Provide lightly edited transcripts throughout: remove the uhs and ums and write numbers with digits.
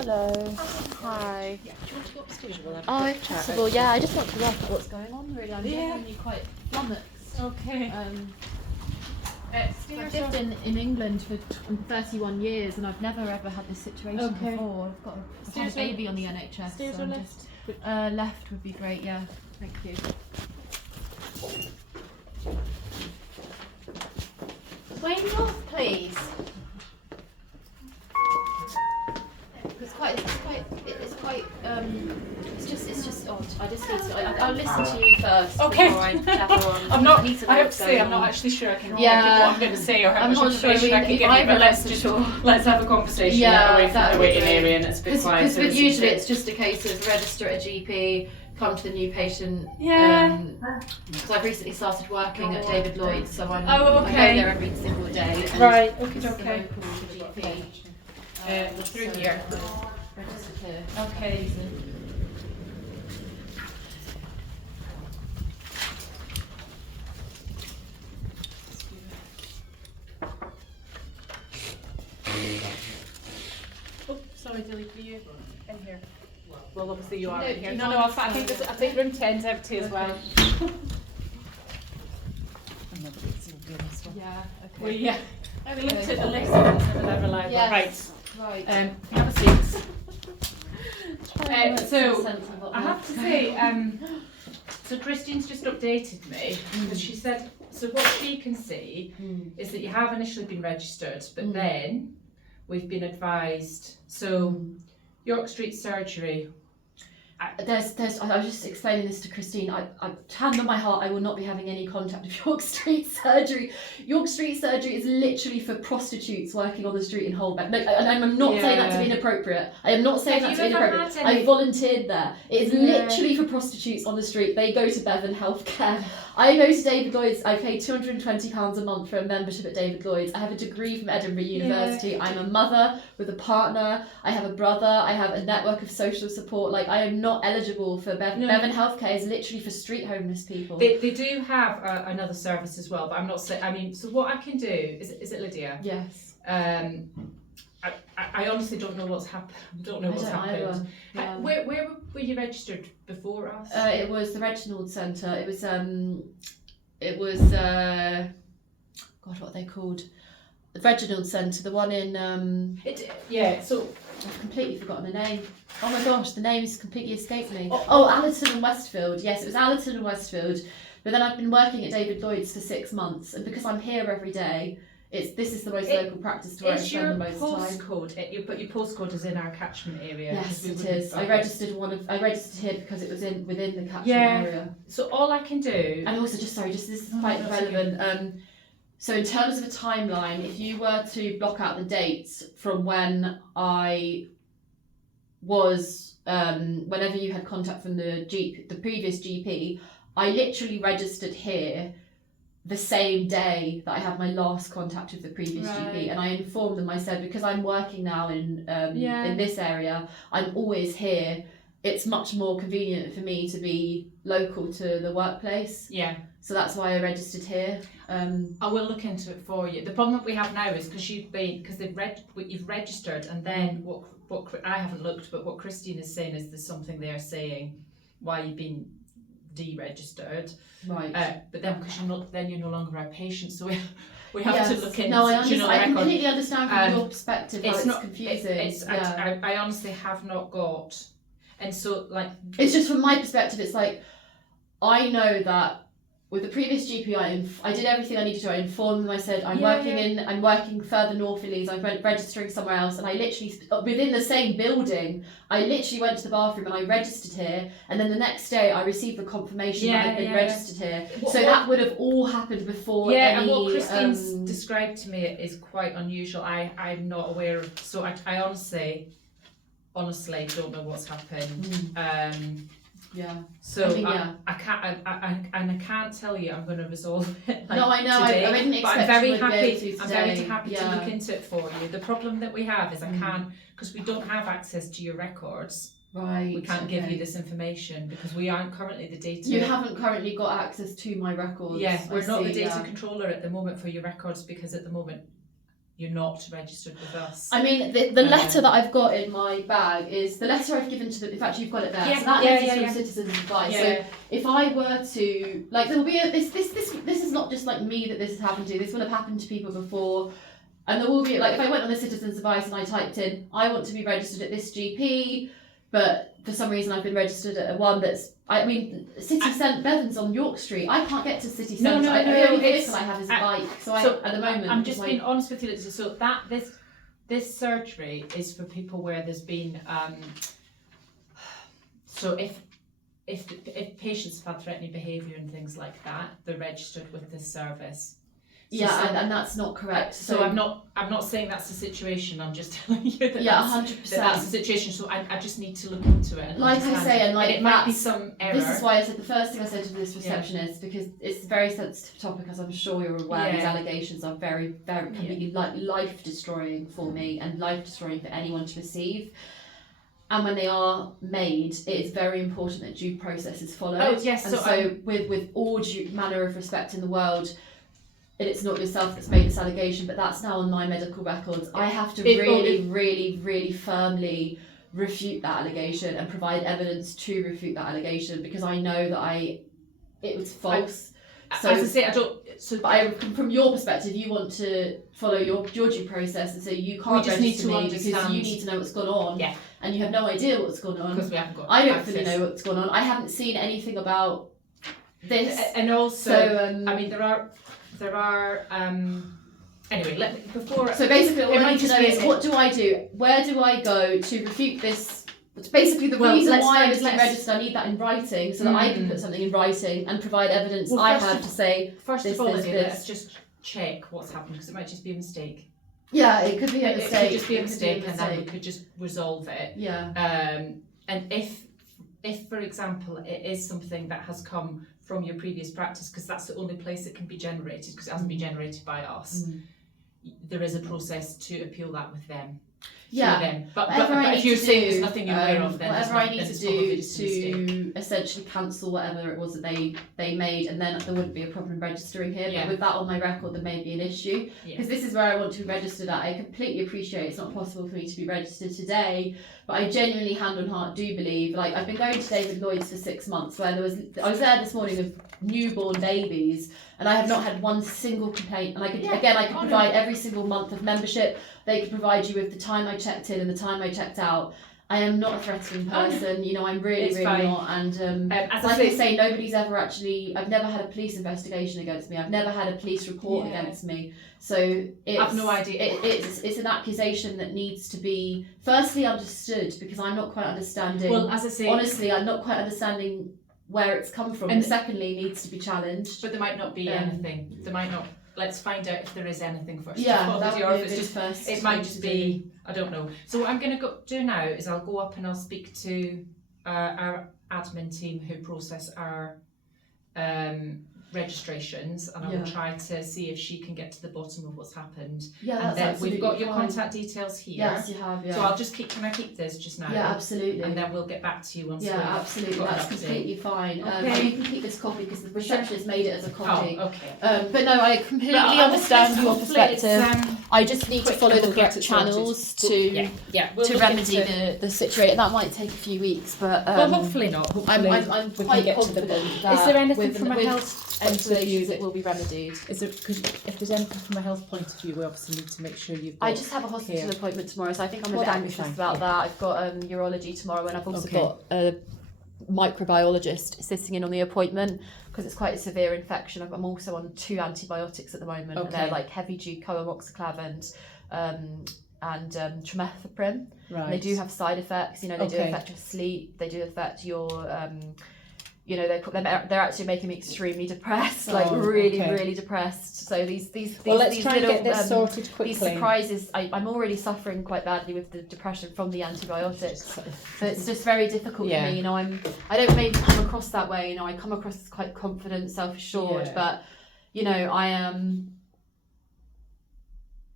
Hello. Hi. Yeah, do you want to go upstairs? We'll have a Oh, quick if chat. possible, yeah. I just want to work out what's going on, really. I'm Yeah. genuinely quite flummoxed. Okay. I've lived in England for 31 years and I've never ever had this situation Okay. before. I've had a baby on the NHS. Stairs so or I'm left? left would be great, yeah. Thank you. Wayne North, please. It's just odd. I just need to, I'll listen to you first Okay. before I jabber on. I'm not. I need to know I have to what's say, going I'm not on. actually sure I can Yeah. give what I'm going to say or how I'm much not sure information I can if give you. either But of let's us are just sure. let's have a conversation. Yeah, away from that the would be waiting great. area, and it's a bit quiet. Because usually it's just a case of register at a GP, come to the new patient. Yeah. Because I've recently started working at David Lloyd's, so I Oh, go okay. there every single day. And Right. this Okay. is the Okay. local GP. Through so, here. Registered here. Okay. Oh, sorry, Dilly, for you in here. Well, obviously you are No, in here. do you No, mind I think if I think room 10's empty as well. Yeah, okay. We we looked Okay. at the list and it's never reliable. Yes. Right. Right. Have a seat. Try and make so, some sense of what I have to say, so Christine's just updated me because she said, so what she can see is that you have initially been registered, but then we've been advised, so York Street Surgery. I was just explaining this to Christine. I hand on my heart, I will not be having any contact with York Street Surgery. York Street Surgery is literally for prostitutes working on the street in Holbeck. No, and I'm not saying that to be inappropriate. I am not saying Have that to you be ever inappropriate. had any- I volunteered there. It is literally for prostitutes on the street. They go to Bevan Healthcare. I go to David Lloyd's. I pay £220 a month for a membership at David Lloyd's. I have a degree from Edinburgh University. I'm a mother with a partner. I have a brother. I have a network of social support. Like, I am not eligible for Bevan. No. Bevan Healthcare is literally for street homeless people. They do have another service as well, but I'm not saying. I mean, so what I can do is it Lydia? Yes. I honestly don't know what's happened. Don't know what's happened. Either. Yeah. Where were you registered before us? It was the Reginald Centre. It was God, what are they called? The Reginald Centre, the one in So I've completely forgotten the name. Oh my gosh, the name's completely escaped me. Oh. Oh, Allerton and Westfield. Yes, it was Allerton and Westfield. But then I've been working at David Lloyd's for 6 months, and because I'm here every day, this is the most local practice to where I is spend your the most time. postcode? But your postcode is in our catchment area. Yes, because it we is. I registered here because it was within the catchment Yeah. area. So all I can do. And also, this is quite that's okay. relevant. So in terms of a timeline, if you were to block out the dates from when I was, whenever you had contact from the previous GP, I literally registered here the same day that I had my last contact with the previous GP, and I informed them. I said, because I'm working now in this area, I'm always here. It's much more convenient for me to be local to the workplace. Yeah. So that's why I registered here. I will look into it for you. The problem that we have now is because you've registered, and then what I haven't looked, but what Christine is saying is there's something they're saying why you've been deregistered. Right. But then because you're no longer our patient, so we have to look into. No, I understand. I record. completely understand from your perspective how it's not confusing. I honestly have not got, and so like. It's just from my perspective. It's like I know that. With the previous GP, I did everything I needed to. I informed them. I said I'm working further north in Leeds. I'm registering somewhere else, and I literally within the same building. I literally went to the bathroom and I registered here, and then the next day I received the confirmation that I'd been registered here. That would have all happened before. And what Christine's described to me is quite unusual. I'm not aware of. So I honestly don't know what's happened. So I can't tell you I'm going to resolve it. No, I know. Today, I didn't expect. But I'm very you would happy. be able to I'm very today. happy to look into it for you. The problem that we have is I can't, because we don't have access to your records. Right. We can't give you this information because we aren't currently the data. You haven't currently got access to my records. Yeah, we're not the data controller at the moment for your records because at the moment you're not registered with us. I mean, the letter that I've got in my bag is the letter I've given to the. In fact, you've got it there. So that letter is from Citizens Advice. So if I were to, like, there will be this is not just like me that this has happened to. This will have happened to people before, and there will be, like, if I went on the Citizens Advice and I typed in, I want to be registered at this GP, but for some reason I've been registered at one that's. I mean, City St Bevan's on York Street. I can't get to City Centre. The only vehicle I have is a bike. So at the moment, I'm just being honest with you. So this surgery is for people where there's been. So if patients have had threatening behaviour and things like that, they're registered with this service. So and that's not correct. So I'm not saying that's the situation. I'm just telling you that 100%. That's the situation. So I just need to look into it. And like I say, and like it might be some error. This is why I said the first thing I said to this receptionist, because it's a very sensitive topic, as I'm sure you're aware. These allegations are very, very can be like life destroying for me and life destroying for anyone to receive. And when they are made, it is very important that due process is followed. Oh yes. And so with all due manner of respect in the world. It's not yourself that's made this allegation, but that's now on my medical records. I have to really firmly refute that allegation and provide evidence to refute that allegation, because I know that it was false. As I say, I don't. So, but from your perspective, you want to follow your due process, and so you can't register me because you need to know what's gone on. Yeah. And you have no idea what's gone on. Because we haven't got. I don't fully know what's gone on. I haven't seen anything about this. And also, I mean, there are anyway, so basically what I need to know is, what do I do? Where do I go to refute this? Basically the reason why I was registered, I need that in writing so that I can put something in writing and provide evidence I have to say first of all, let's just check what's happened, because it might just be a mistake. Yeah, it could be a mistake. It could just be a mistake, and then we could just resolve it. Yeah. And if for example it is something that has come from your previous practice, because that's the only place it can be generated, because it hasn't been generated by us, there is a process to appeal that with them. Yeah, but if you're saying there's nothing you're aware of, then whatever I need to do to essentially cancel whatever it was that they made, and then there wouldn't be a problem registering here. But with that on my record, there may be an issue, because this is where I want to be registered at. I completely appreciate it's not possible for me to be registered today, but I genuinely, hand on heart, do believe, like, I've been going to David Lloyd's for 6 months, where I was there this morning with newborn babies, and I have not had one single complaint. And I could provide every single month of membership. They could provide you with the time I checked in and the time I checked out. I am not a threatening person, I'm really not. And as I say, nobody's ever actually. I've never had a police investigation against me. I've never had a police report against me. So I've no idea. It's an accusation that needs to be firstly understood, because I'm not quite understanding. Well, as I say, honestly, I'm not quite understanding where it's come from. And secondly, needs to be challenged. But there might not be anything. There might not. Let's find out if there is anything first. Yeah, that would be first. It might just be. I don't know. So what I'm going to do now is I'll go up and I'll speak to our admin team who process our registrations, and I will try to see if she can get to the bottom of what's happened. Yeah, and then we've got your contact details here. Yes, you have. Yeah. So I'll just can I keep this just now? Yeah, absolutely. And then we'll get back to you once. Yeah, absolutely. That's completely fine. Okay. You can keep this copy because the receptionist made it as a copy. Oh, okay. But no, I completely understand your perspective. I just need to follow the correct channels to remedy the situation. That might take a few weeks, but well, hopefully not. Hopefully I'm quite confident that is there anything from a health point of view that will be remedied? Is there, because if there's anything from a health point of view, we obviously need to make sure you've got. I just have a hospital appointment tomorrow, so I think I'm a bit anxious about that. I've got urology tomorrow, and I've also got a microbiologist sitting in on the appointment because it's quite a severe infection. I'm also on 2 antibiotics at the moment, and they're like heavy G coamoxiclav and trimethoprim. Right. And they do have side effects. They do affect your sleep. They do affect your they're actually making me extremely depressed, really depressed. So these well, let's try little, and get this sorted quickly. These surprises, I'm already suffering quite badly with the depression from the antibiotics. So it's just very difficult for me. I don't maybe come across that way. I come across as quite confident, self-assured, but I am.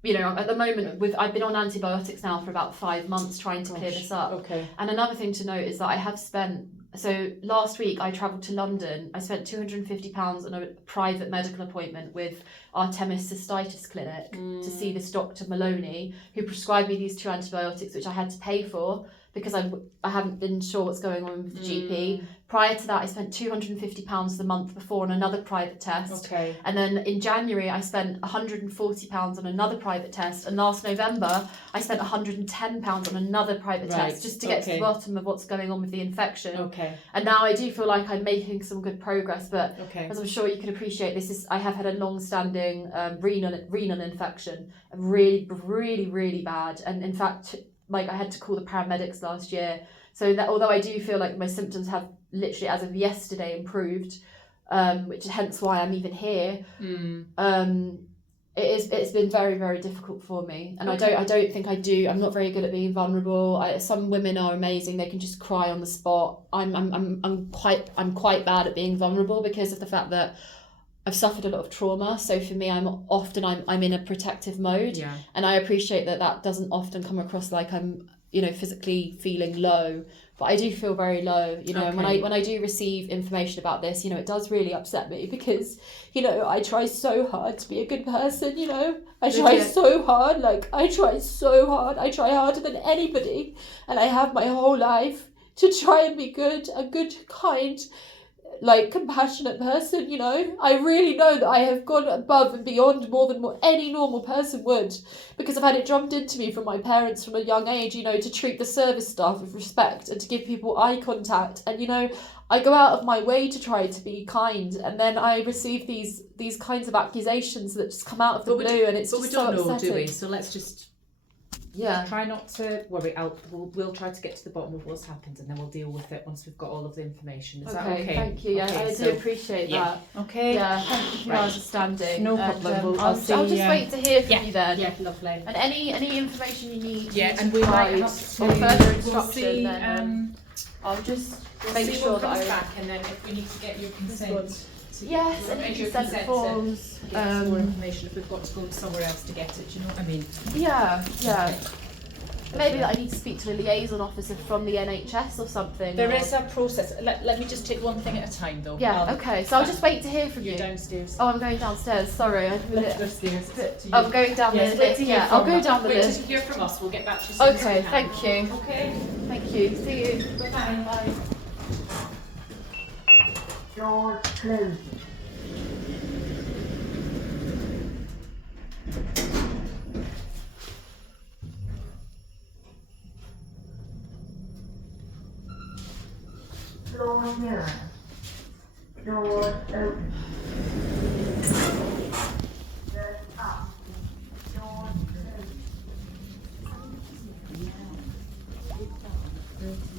At the moment, I've been on antibiotics now for about 5 months trying to clear this up. Okay. And another thing to note is that I have spent. So last week I travelled to London. I spent £250 on a private medical appointment with Artemis Cystitis Clinic to see this Dr. Maloney, who prescribed me these 2 antibiotics, which I had to pay for because I haven't been sure what's going on with the GP. Prior to that, I spent £250 the month before on another private test. Okay. And then in January, I spent £140 on another private test. And last November, I spent £110 on another private test just to get to the bottom of what's going on with the infection. Okay. And now I do feel like I'm making some good progress, but Okay. as I'm sure you can appreciate, I have had a long-standing renal infection, really, really, really bad. And in fact, like I had to call the paramedics last year. So that although I do feel like my symptoms have literally as of yesterday improved, which is hence why I'm even here. It's been very, very difficult for me, and I don't think I do. I'm not very good at being vulnerable. Some women are amazing; they can just cry on the spot. I'm quite bad at being vulnerable because of the fact that I've suffered a lot of trauma. So for me, I'm in a protective mode, and I appreciate that doesn't often come across like I'm physically feeling low. But I do feel very low, and when I do receive information about this, it does really upset me because, I try so hard to be a good person, I try so hard, I try harder than anybody, and I have my whole life to try and be good, a good, kind, compassionate person, I really know that I have gone above and beyond more than what any normal person would, because I've had it drummed into me from my parents from a young age, to treat the service staff with respect and to give people eye contact, and I go out of my way to try to be kind, and then I receive these kinds of accusations that just come out of the blue, and it's just so upsetting. But we don't know, do we? So let's just Yeah. Try not to worry. We'll try to get to the bottom of what's happened, and then we'll deal with it once we've got all of the information. Is that okay? Thank you. Okay, I do appreciate that. Okay. Yeah, thank you for your understanding. No problem. I'll just wait to hear from you then. Yeah, lovely. And any information you need. Yeah, and we might have to further instruction. We'll see, then I'll just we'll make see sure what that comes back, and then if we need to get your consent. Yes, and consent forms. To get some more information if we've got to go somewhere else to get it. Do you know what I mean? Yeah. Okay. Maybe that I need to speak to a liaison officer from the NHS or something. There is a process. Let me just take one thing at a time, though. Yeah, okay. So I'll just wait to hear from you. You're downstairs. Oh, I'm going downstairs. Sorry. Let's go upstairs. I'm going down the lift. Yeah, I'll go down the lift. Wait to hear from us. We'll get back to you soon. Okay, thank you. Okay. Thank you. See you. Bye-bye. Bye. Doors closed. Floor mirror. Doors open. Doors up. Doors closed.